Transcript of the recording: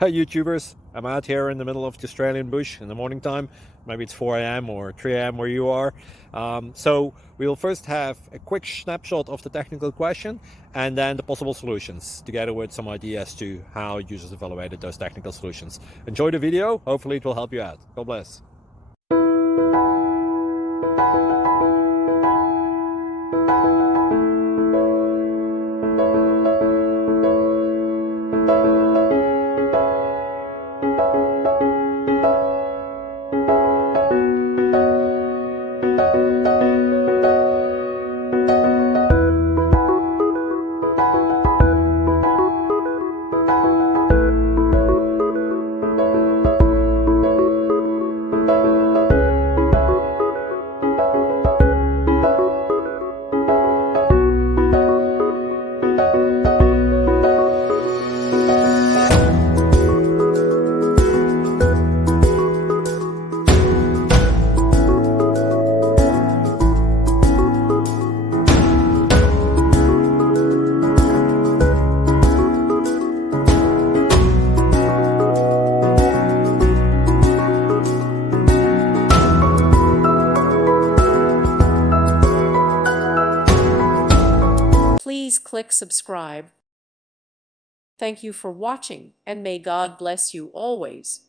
Hey YouTubers, I'm out here in the middle of the Australian bush in the morning time. Maybe it's 4 a.m. or 3 a.m. where you are. So we'll first have a quick snapshot of the technical question and then the possible solutions, together with some ideas to how users evaluated those technical solutions. Enjoy the video, hopefully it will help you out. God bless. Please click subscribe. Thank you for watching, and may God bless you always.